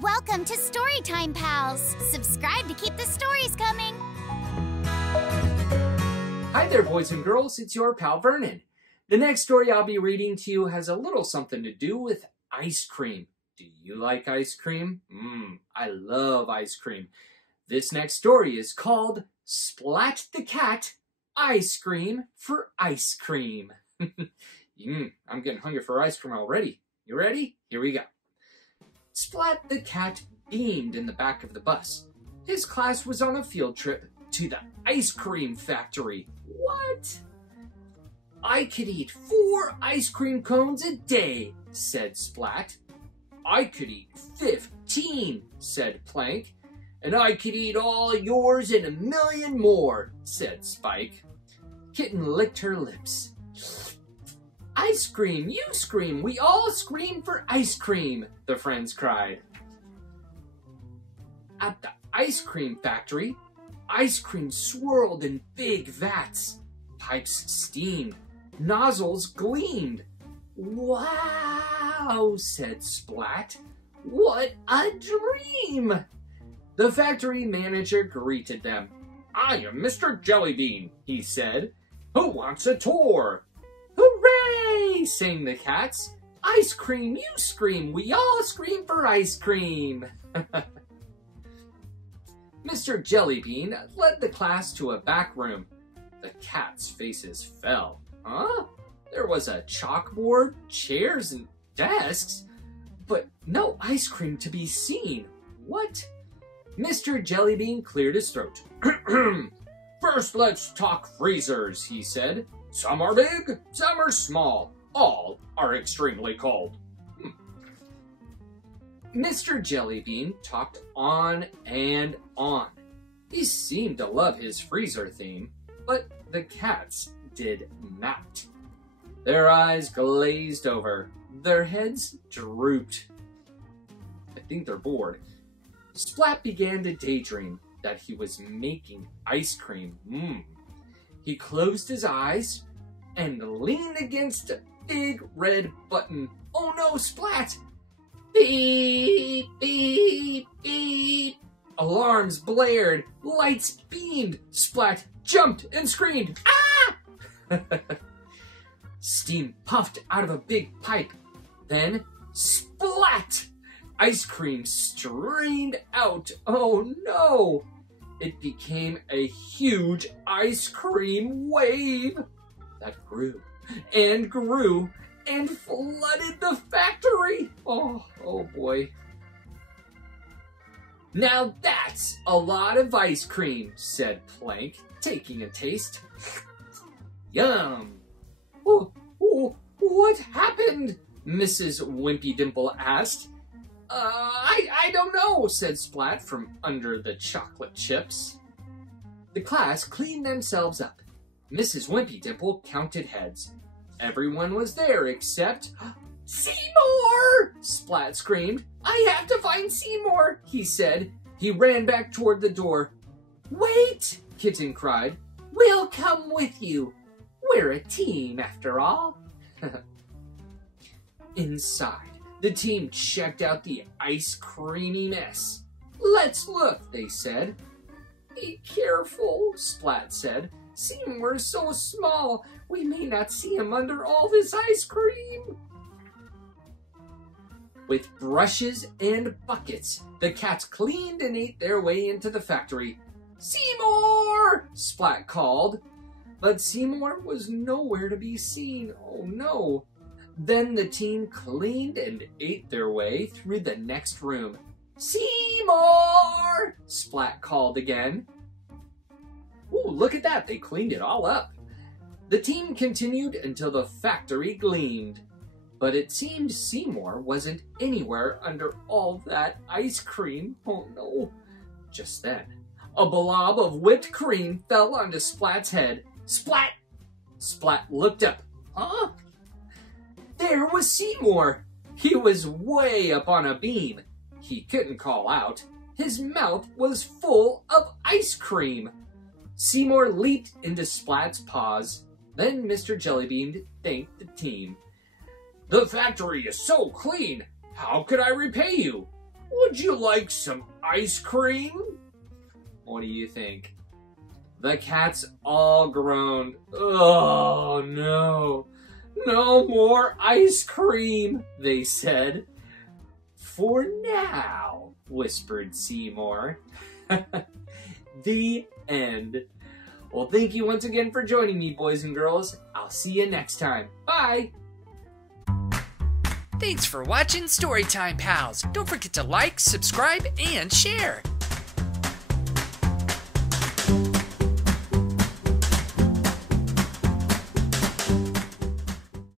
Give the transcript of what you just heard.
Welcome to Storytime Pals. Subscribe to keep the stories coming. Hi there, boys and girls. It's your pal Vernon. The next story I'll be reading to you has a little something to do with ice cream. Do you like ice cream? I love ice cream. This next story is called Splat the Cat, Ice Cream for Ice Cream. I'm getting hungry for ice cream already. You ready? Here we go. Splat the Cat beamed in the back of the bus. His class was on a field trip to the ice cream factory. What? I could eat 4 ice cream cones a day, said Splat. I could eat 15, said Plank. And I could eat all yours and 1,000,000 more, said Spike. Kitten licked her lips. Ice cream, you scream, we all scream for ice cream, the friends cried. At the ice cream factory, ice cream swirled in big vats. Pipes steamed, nozzles gleamed. Wow, said Splat. What a dream! The factory manager greeted them. I am Mr. Jellybean, he said. Who wants a tour? Hooray! Sang the cats. Ice cream, you scream, we all scream for ice cream. Mr. Jellybean led the class to a back room. The cats' faces fell. Huh? There was a chalkboard, chairs, and desks, but no ice cream to be seen. What? Mr. Jellybean cleared his throat. First, let's talk freezers, he said. Some are big, some are small. All are extremely cold. Mr. Jellybean talked on and on. He seemed to love his freezer theme, but the cats did not. Their eyes glazed over. Their heads drooped. I think they're bored. Splat began to daydream that he was making ice cream. He closed his eyes and leaned against a big red button. Oh no, Splat! Beep, beep, beep. Alarms blared, lights beamed. Splat jumped and screamed, ah! Steam puffed out of a big pipe. Then, splat! Ice cream streamed out. Oh no! It became a huge ice cream wave that grew and grew and flooded the factory. Oh boy. Now that's a lot of ice cream, said Plank, taking a taste. Yum! What happened? Mrs. Wimpy Dimple asked. I don't know, said Splat from under the chocolate chips. The class cleaned themselves up. Mrs. Wimpy Dimple counted heads. Everyone was there except... Seymour! Splat screamed. I have to find Seymour, he said. He ran back toward the door. Wait, Kitten cried. We'll come with you. We're a team, after all. Inside, the team checked out the ice creamy mess. Let's look, they said. Be careful, Splat said. Seymour's so small, we may not see him under all this ice cream. With brushes and buckets, the cats cleaned and ate their way into the factory. Seymour! Splat called. But Seymour was nowhere to be seen. Oh no. Then the team cleaned and ate their way through the next room. Seymour! Splat called again. Ooh, look at that. They cleaned it all up. The team continued until the factory gleamed. But it seemed Seymour wasn't anywhere under all that ice cream. Oh no. Just then, a blob of whipped cream fell onto Splat's head. Splat! Splat looked up. Huh? There was Seymour. He was way up on a beam. He couldn't call out. His mouth was full of ice cream. Seymour leaped into Splat's paws. Then Mr. Jellybean thanked the team. The factory is so clean. How could I repay you? Would you like some ice cream? What do you think? The cats all groaned. Oh no, no more ice cream, they said. For now, whispered Seymour. The end. Well, thank you once again for joining me, boys and girls. I'll see you next time. Bye! Thanks for watching Storytime Pals. Don't forget to like, subscribe, and share.